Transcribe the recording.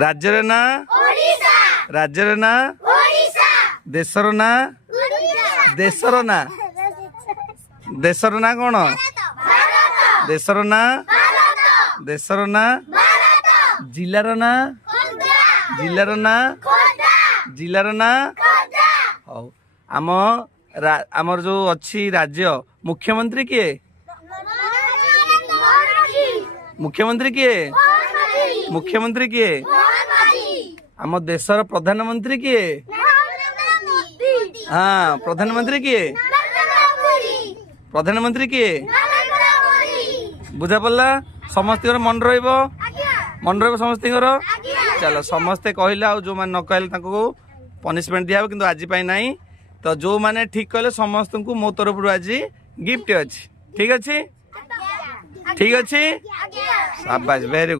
राज्यर ना राज्यर ना देशर ना देशर ना देशर ना कौन देशर ना देशर ना जिलार ना जिलार ना जिलार ना हौ आमर जो अच्छी राज्य मुख्यमंत्री किए मुख्यमंत्री किए मुख्यमंत्री किए आम देशर प्रधानमंत्री किए हाँ प्रधानमंत्री किए प्रधानमंत्री किए बुझा पड़ा समस्त मन रहा समस्त चलो समस्ते कहले जो मैंने न कहले पनिशमेंट दिया किंतु आज नहीं तो जो मैंने ठीक कहले समस्त को मो तरफ आज गिफ्ट अच्छी ठीक अच्छी ठीक अच्छी शाबाश वेरी